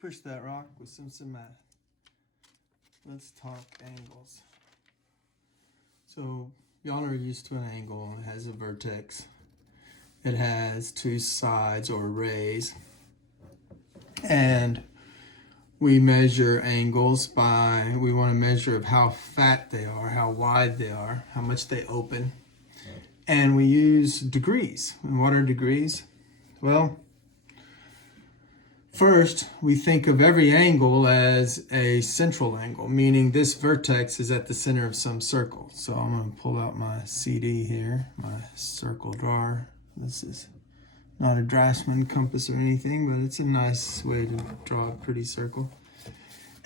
Push that rock with some math. Let's talk angles. So y'all are used to an angle. It has a vertex. It has two sides or rays. And we measure angles by, we want to measure of how fat they are, how wide they are, how much they open. And we use degrees. And what are degrees? Well, first, we think of every angle as a central angle, meaning this vertex is at the center of some circle. So I'm going to pull out my CD here, my circle drawer. This is not a Draftsman compass or anything, but it's a nice way to draw a pretty circle.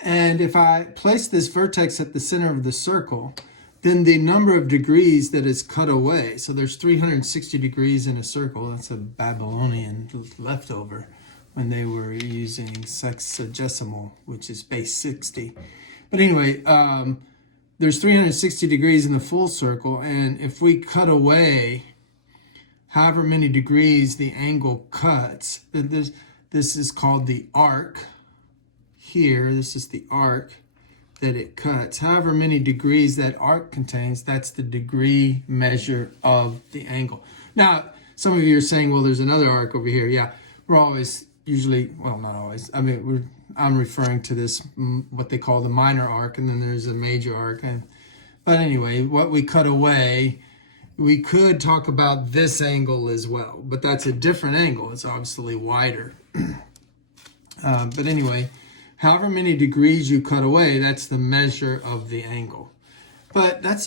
And if I place this vertex at the center of the circle, then the number of degrees that is cut away, so there's 360 degrees in a circle. That's a Babylonian leftover when they were using sexagesimal, which is base 60. But anyway, there's 360 degrees in the full circle, and if we cut away however many degrees the angle cuts, then this is called the arc. Here, this is the arc that it cuts. However many degrees that arc contains, that's the degree measure of the angle. Now, some of you are saying, well, there's another arc over here. Yeah, we're always usually, well, not always. I mean, I'm referring to this, what they call the minor arc, and then there's a major arc. But anyway, what we cut away, we could talk about this angle as well, but that's a different angle. It's obviously wider. But anyway, however many degrees you cut away, that's the measure of the angle. But that's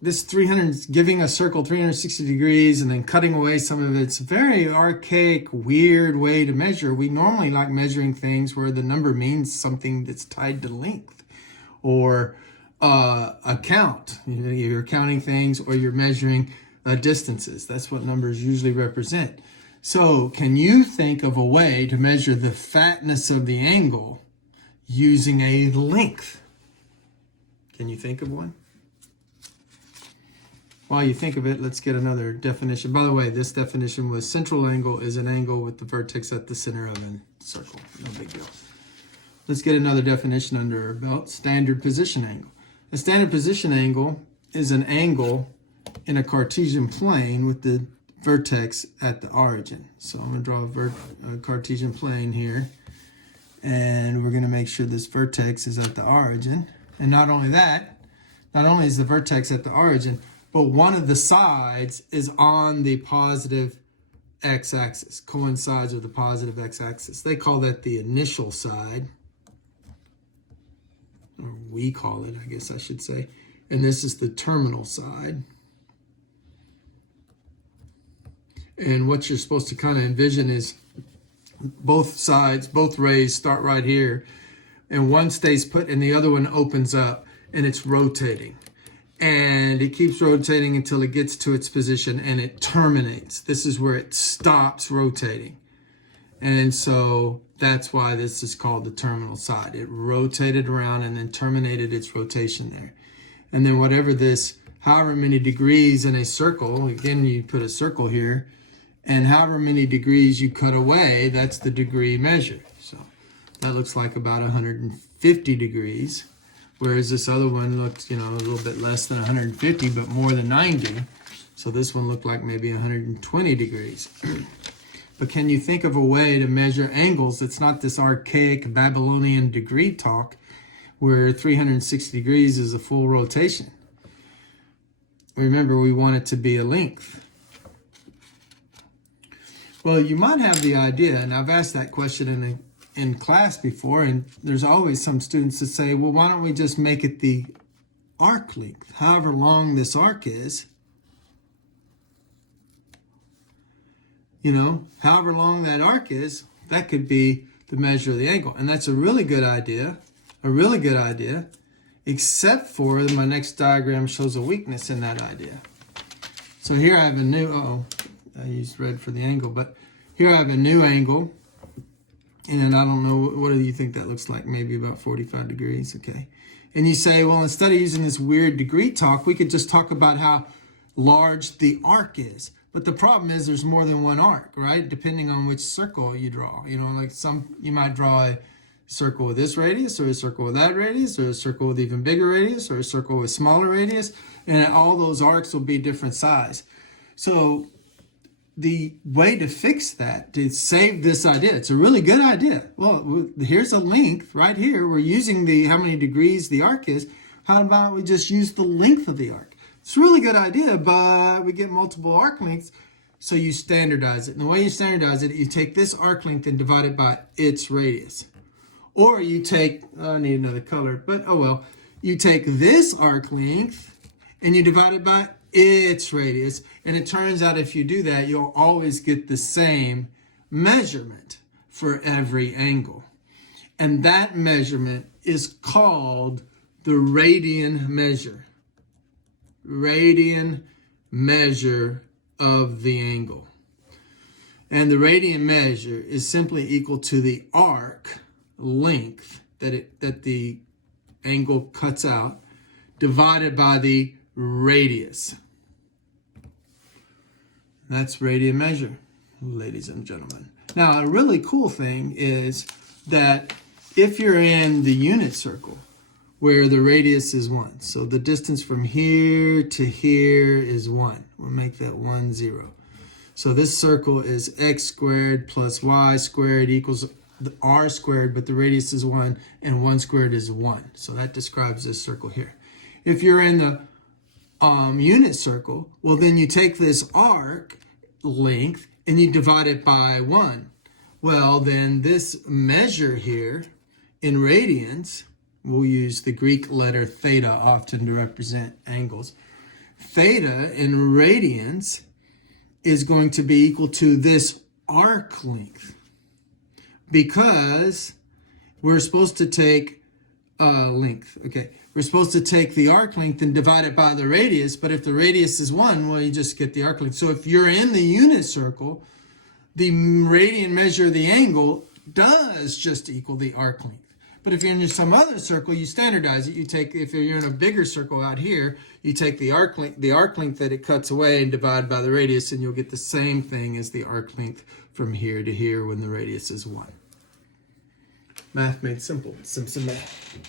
this 300, giving a circle 360 degrees and then cutting away some of it's a very archaic, weird way to measure. We normally like measuring things where the number means something that's tied to length or a count. You're counting things or you're measuring distances. That's what numbers usually represent. So can you think of a way to measure the fatness of the angle using a length? Can you think of one? While you think of it, let's get another definition. By the way, this definition was central angle is an angle with the vertex at the center of a circle. No big deal. Let's get another definition under our belt. Standard position angle. A standard position angle is an angle in a Cartesian plane with the vertex at the origin. So I'm going to draw a Cartesian plane here. And we're going to make sure this vertex is at the origin. And not only that, not only is the vertex at the origin, but one of the sides is on the positive x-axis, coincides with the positive x-axis. They call that the initial side. Or we call it, I guess I should say. And this is the terminal side. And what you're supposed to kind of envision is both sides, both rays start right here. And one stays put and the other one opens up and it's rotating. And it keeps rotating until it gets to its position and it terminates. This is where it stops rotating. And so that's why this is called the terminal side. It rotated around and then terminated its rotation there. And then whatever this, however many degrees in a circle, again, you put a circle here, and however many degrees you cut away, that's the degree measure. So that looks like about 150 degrees. Whereas this other one looks, a little bit less than 150, but more than 90. So this one looked like maybe 120 degrees. But can you think of a way to measure angles that's not this archaic Babylonian degree talk where 360 degrees is a full rotation? Remember, we want it to be a length. Well, you might have the idea, and I've asked that question in class before, and there's always some students that say, well, why don't we just make it the arc length, however long this arc is, however long that arc is, that could be the measure of the angle. And that's a really good idea, except for my next diagram shows a weakness in that idea. So here I have a new, I used red for the angle, but here I have a new angle. And I don't know, what do you think that looks like? Maybe about 45 degrees, okay. And you say, well, instead of using this weird degree talk, we could just talk about how large the arc is. But the problem is there's more than one arc, right? Depending on which circle you draw. You know, like you might draw a circle with this radius, or a circle with that radius, or a circle with even bigger radius, or a circle with smaller radius, and all those arcs will be different size. So the way to fix that, to save this idea, it's a really good idea. Well, here's a length right here. We're using how many degrees the arc is. How about we just use the length of the arc? It's a really good idea, but we get multiple arc lengths, so you standardize it. And the way you standardize it, you take this arc length and divide it by its radius. Or you take, I need another color, but oh well. You take this arc length and you divide it by its radius. And it turns out if you do that, you'll always get the same measurement for every angle. And that measurement is called the radian measure. Radian measure of the angle. And the radian measure is simply equal to the arc length that the angle cuts out divided by the radius. That's radian measure, ladies and gentlemen. Now, a really cool thing is that if you're in the unit circle where the radius is 1, so the distance from here to here is 1. We'll make that 1, 0. So this circle is x squared plus y squared equals r squared, but the radius is 1, and 1 squared is 1. So that describes this circle here. If you're in the unit circle, well, then you take this arc length and you divide it by 1. Well, then this measure here in radians, we'll use the Greek letter theta often to represent angles. Theta in radians is going to be equal to this arc length, because we're supposed to take length. Okay, we're supposed to take the arc length and divide it by the radius, but if the radius is 1, well, you just get the arc length. So if you're in the unit circle, the radian measure of the angle does just equal the arc length. But if you're in some other circle, you standardize it. You take, if you're in a bigger circle out here, you take the arc length that it cuts away and divide by the radius, and you'll get the same thing as the arc length from here to here when the radius is 1. Math made simple. Simpson math.